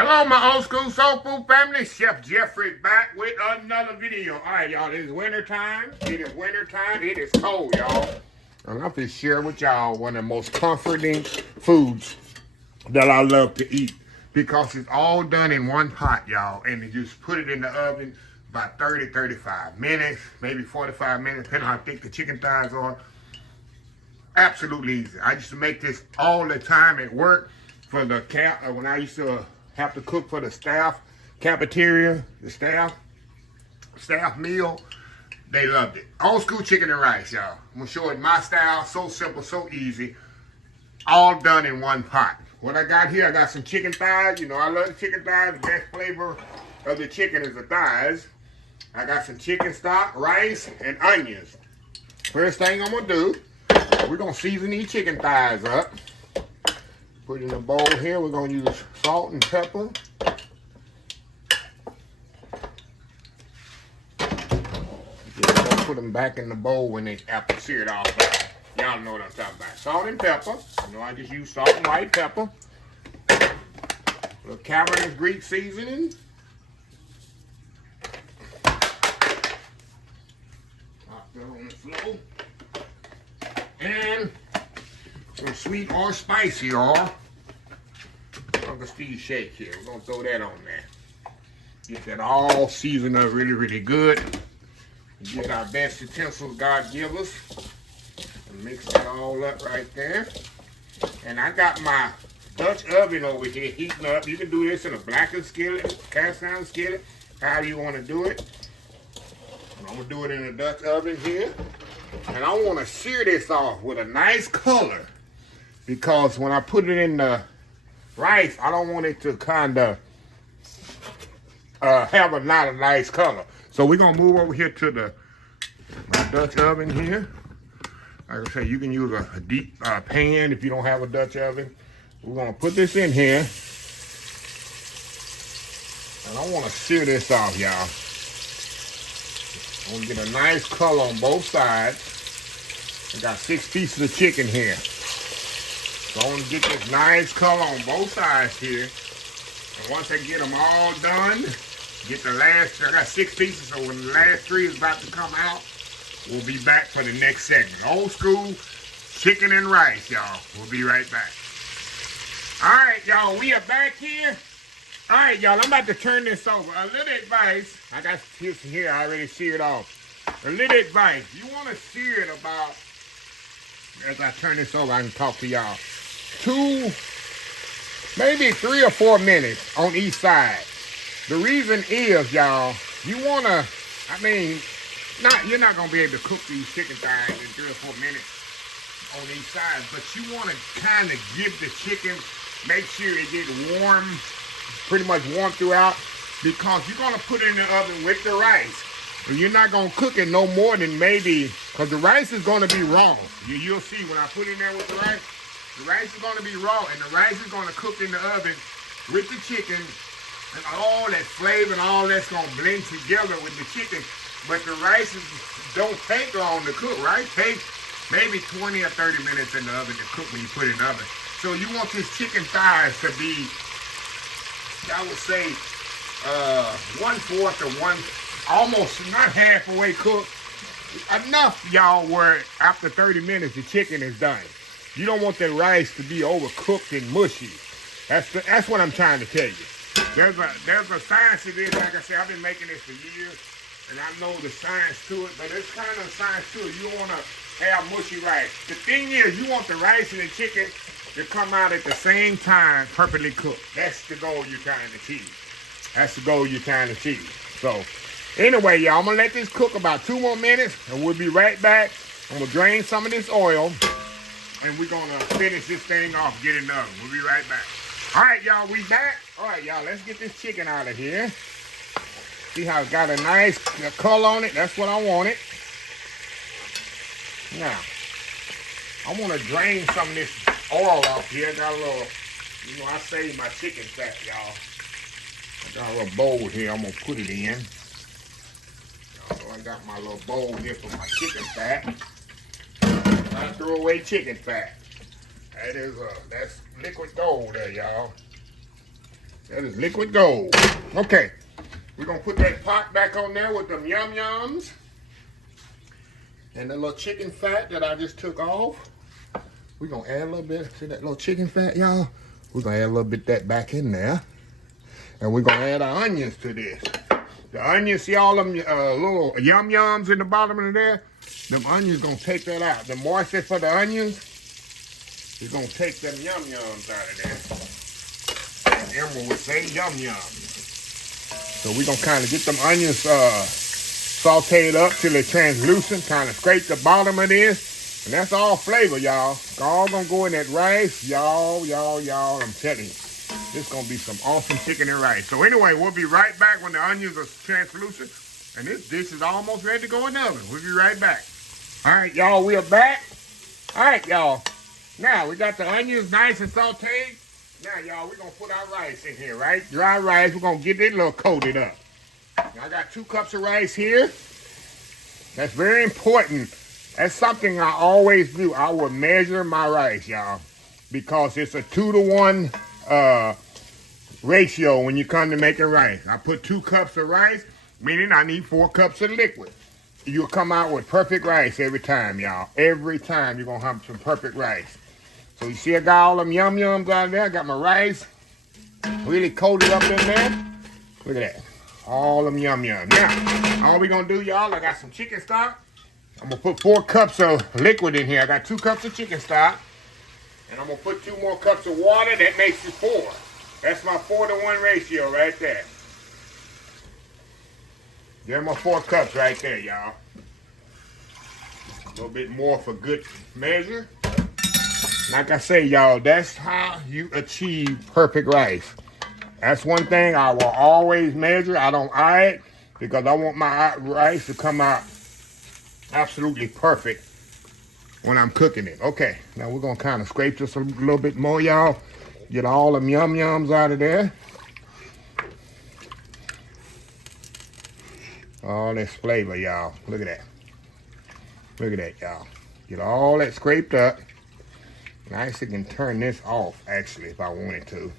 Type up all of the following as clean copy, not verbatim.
Hello, my old school soul food family. Chef Jeffrey back with another video. All right, y'all. It is winter time. It is winter time. It is cold, y'all. And I'm going to share with y'all one of the most comforting foods that I love to eat because it's all done in one pot, y'all. And you just put it in the oven about 35 minutes, maybe 45 minutes, depending on how thick the chicken thighs are. Absolutely easy. I used to make this all the time at work for the when I used to have to cook for the staff cafeteria, the staff meal. They loved it. Old school chicken and rice, y'all. I'm gonna show it my style. So simple, so easy. All done in one pot. What I got here, I got some chicken thighs. You know, I love the chicken thighs. The best flavor of the chicken is the thighs. I got some chicken stock, rice, and onions. First thing I'm gonna do, we're gonna season these chicken thighs up. Put it in a bowl here. We're gonna use salt and pepper. Put them back in the bowl when they after seared off. Y'all know what I'm talking about. Salt and pepper. You know, I just use salt and white pepper. A little Cabernet Greek seasoning. Pop that on the floor. And some sweet or spicy or Uncle Steve shake here. We're gonna throw that on there. Get that all seasoned up really good. Get our best utensils God give us. And mix that all up right there. And I got my Dutch oven over here heating up. You can do this in a blackened skillet, cast iron skillet, however you want to do it. I'm gonna do it in a Dutch oven here. And I want to sear this off with a nice color because when I put it in the rice, I don't want it to kind of have a not a nice color. So we're going to move over here to my Dutch oven here. Like I say, you can use a deep pan if you don't have a Dutch oven. We're going to put this in here. And I want to sear this off, y'all. I want to get a nice color on both sides. I got 6 pieces of chicken here. So I want to get this nice color on both sides here. And once I get them all done, get the last, I got 6 pieces, so when the last 3 is about to come out, we'll be back for the next segment. Old school chicken and rice, y'all. We'll be right back. All right, y'all, we are back here. All right, y'all, I'm about to turn this over. A little advice. I got this here, I already seared off. A little advice. You want to sear it about, as I turn this over, I can talk to y'all. 2, maybe 3 or 4 minutes on each side. The reason is, y'all, you want to, you're not going to be able to cook these chicken thighs in 3 or 4 minutes on each side, but you want to kind of give the chicken, make sure it gets warm, pretty much warm throughout, because you're going to put it in the oven with the rice. You're not going to cook it no more than maybe, because the rice is going to be raw. You'll see when I put it in there with the rice is going to be raw, and the rice is going to cook in the oven with the chicken, and all that flavor and all that's going to blend together with the chicken. But the rice don't take long to cook, right? Take maybe 20 or 30 minutes in the oven to cook when you put it in the oven. So you want this chicken thighs to be, I would say, 1/4 or almost not halfway cooked. Enough, y'all, where after 30 minutes the chicken is done. You don't want the rice to be overcooked and mushy. That's what I'm trying to tell you. There's a science to this. Like I said, I've been making this for years, and I know the science to it, but it's kind of science to it. You don't want to have mushy rice. The thing is, you want the rice and the chicken to come out at the same time, perfectly cooked. That's the goal you're trying to achieve. That's the goal you're trying to achieve. So, anyway, y'all, I'm going to let this cook about 2 more minutes, and we'll be right back. I'm going to drain some of this oil, and we're going to finish this thing off, get it done. We'll be right back. All right, y'all, we back. All right, y'all, let's get this chicken out of here. See how it's got a nice color on it? That's what I wanted. Now, I want to drain some of this oil off here. Got a little, you know, I save my chicken fat, y'all. I got a little bowl here. I'm going to put it in. So I got my little bowl here for my chicken fat. I throw away chicken fat. That's liquid gold there, y'all. That is liquid gold. Okay, we're gonna put that pot back on there with them yum-yums and the little chicken fat that I just took off. We're gonna add a little bit, see that little chicken fat, y'all? We're gonna add a little bit of that back in there. And we're gonna add our onions to this. The onions, see all them little yum-yums in the bottom of there? Them onions gonna take that out. The moisture for the onions is gonna take them yum-yums out of there. And Emerald would say yum-yums. So we're gonna kind of get them onions sauteed up till they're translucent, kind of scrape the bottom of this. And that's all flavor, y'all. It's all gonna go in that rice. Y'all, I'm telling you. This is gonna be some awesome chicken and rice. So anyway, we'll be right back when the onions are translucent. And this dish is almost ready to go in the oven. We'll be right back. All right, y'all, we are back. All right, y'all. Now, we got the onions nice and sauteed. Now, y'all, we're gonna put our rice in here, right? Dry rice, we're gonna get it a little coated up. Now, I got 2 cups of rice here. That's very important. That's something I always do. I will measure my rice, y'all, because it's a 2-to-1 ratio when you come to making rice. I put 2 cups of rice, meaning I need 4 cups of liquid. You'll come out with perfect rice every time, y'all. Every time you're gonna have some perfect rice. So you see I got all them yum-yums out there. I got my rice really coated up in there. Look at that. All them yum-yums. Now, all we gonna do, y'all, I got some chicken stock. I'm gonna put 4 cups of liquid in here. I got 2 cups of chicken stock. And I'm gonna put 2 more cups of water. That makes it 4. That's my 4-to-1 ratio right there. There are my 4 cups right there, y'all. A little bit more for good measure. Like I say, y'all, that's how you achieve perfect rice. That's one thing I will always measure. I don't eye it because I want my rice to come out absolutely perfect when I'm cooking it. Okay, now we're gonna kind of scrape this a little bit more, y'all. Get all them yum-yums out of there. All this flavor, y'all. Look at that. Look at that, y'all. Get all that scraped up. And I actually can turn this off, actually, if I wanted to.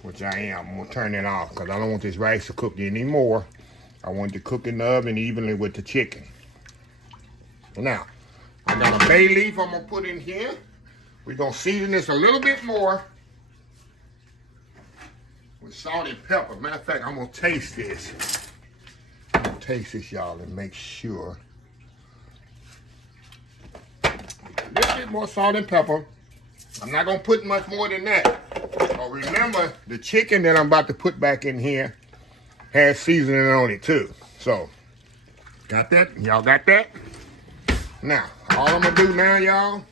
Which I am. I'm gonna turn it off because I don't want this rice to cook anymore. I want it to cook in the oven evenly with the chicken. Now, I got a bay leaf I'm gonna put in here. We're gonna season this a little bit more with salt and pepper. Matter of fact, I'm gonna taste this. I'm gonna taste this, y'all, and make sure. A little bit more salt and pepper. I'm not gonna put much more than that. But remember, the chicken that I'm about to put back in here has seasoning on it too. So, got that? Y'all got that? Now, all I'm gonna do now, y'all,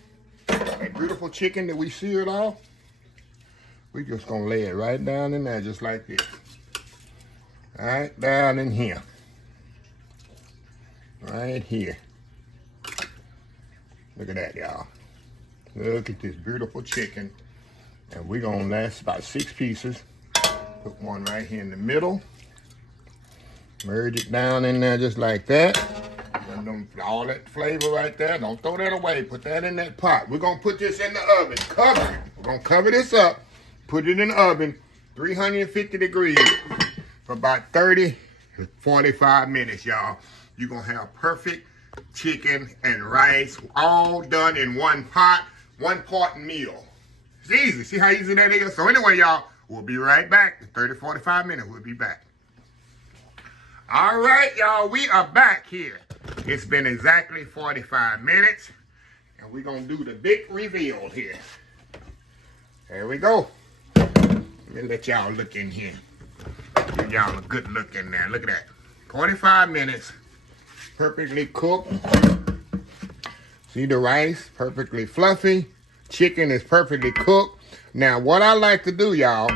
that beautiful chicken that we seared off, we just gonna lay it right down in there just like this. Right down in here. Right here. Look at that, y'all. Look at this beautiful chicken. And we're gonna last about 6 pieces. Put one right here in the middle. Merge it down in there just like that. And all that flavor right there. Don't throw that away. Put that in that pot. We're gonna put this in the oven. Cover it. We're gonna cover this up. Put it in the oven, 350 degrees for about 30 to 45 minutes, y'all. You're gonna have perfect chicken and rice all done in one pot, 1-pot meal. It's easy. See how easy that is? So anyway, y'all, we'll be right back. In 30, 45 minutes, we'll be back. All right, y'all, we are back here. It's been exactly 45 minutes, and we're going to do the big reveal here. There we go. Let me let y'all look in here. Give y'all a good look in there. Look at that. 45 minutes, perfectly cooked. See the rice, perfectly fluffy. Chicken is perfectly cooked. Now, what I like to do, y'all,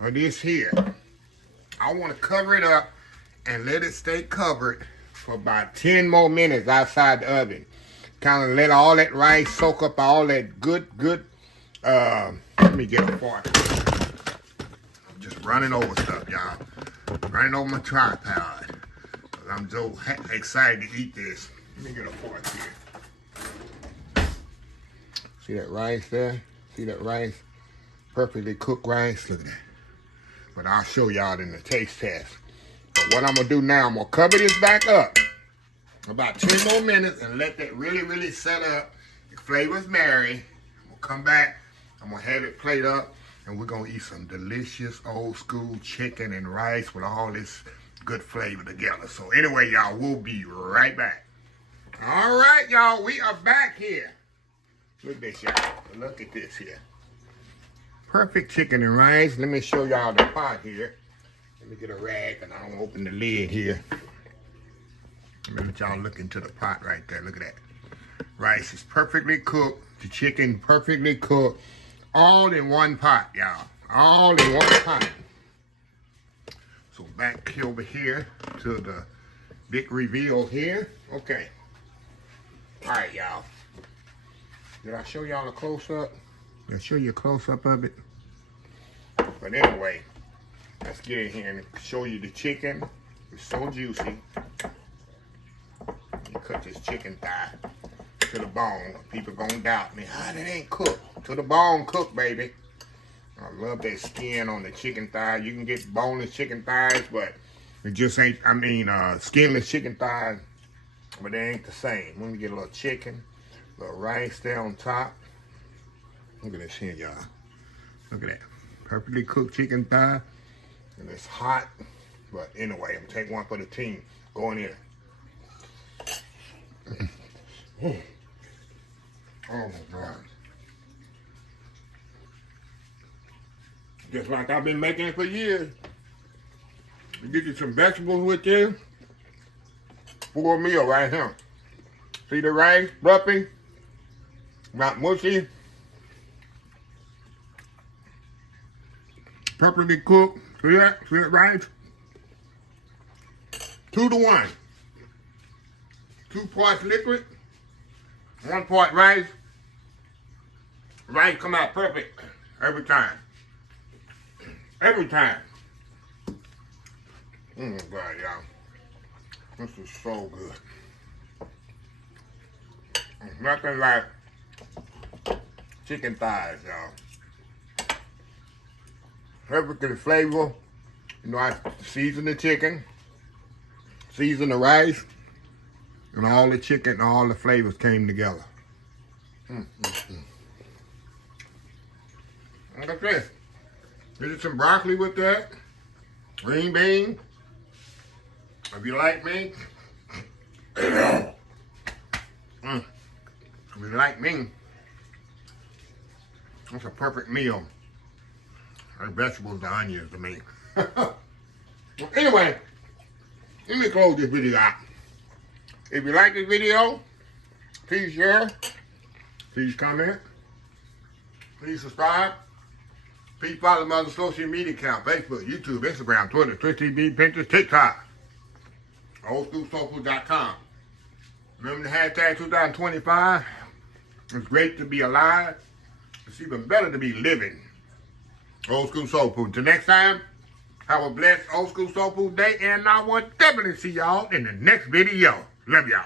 are this here. I want to cover it up and let it stay covered for about 10 more minutes outside the oven. Kind of let all that rice soak up all that good, let me get a fork. I'm just running over stuff, y'all. Running over my tripod. I'm so excited to eat this. Let me get a fork here. See that rice there? See that rice? Perfectly cooked rice. Look at that. but I'll show y'all in the taste test. But what I'm gonna do now, I'm gonna cover this back up about 10 more minutes and let that really set up. The flavors marry. I'm gonna come back, I'm gonna have it plate up, and we're gonna eat some delicious old school chicken and rice with all this good flavor together. So anyway, y'all, we'll be right back. All right, y'all, we are back here. Look at this, y'all. Look at this here. Perfect chicken and rice. Let me show y'all the pot here. Let me get a rag and I don't open the lid here. Let me let y'all look into the pot right there. Look at that. Rice is perfectly cooked. The chicken perfectly cooked. All in one pot, y'all. All in one pot. So back over here to the big reveal here. Okay. All right, y'all. Did I show y'all a close-up? Did I show you a close-up of it? But anyway, let's get in here and show you the chicken. It's so juicy. You cut this chicken thigh to the bone. People gonna doubt me. That ain't cooked. To the bone cooked, baby. I love that skin on the chicken thigh. You can get boneless chicken thighs, but it just ain't, skinless chicken thighs, but they ain't the same. Let me get a little chicken, a little rice there on top. Look at this here, y'all. Look at that. Perfectly cooked chicken thigh. And it's hot. But anyway, I'm gonna take one for the team. Go in here. Oh my God. Just like I've been making it for years. You get you some vegetables with you. For a meal right here. See the rice, fluffy, not mushy. Perfectly cooked. See that? See that rice? 2 to 1. 2 parts liquid, 1 part rice. Rice come out perfect every time. Every time. Oh my God, y'all. This is so good. Nothing like chicken thighs, y'all. Perfectly flavorful. You know, I season the chicken, season the rice, and all the chicken and all the flavors came together. Look at this. There's some broccoli with that. Green bean. If you like me. If you like me. It's a perfect meal. Like vegetables, the onions to me. Well, anyway, let me close this video out. If you like this video, please share, please comment, please subscribe, please follow my other social media account, Facebook, YouTube, Instagram, Twitter, Twitch TV, Pinterest, TikTok, oldschoolsoulfood.com. Remember the hashtag 2025? It's great to be alive. It's even better to be living. Old School Soul Food. Till next time, have a blessed Old School Soul Food day, and I will definitely see y'all in the next video. Love y'all.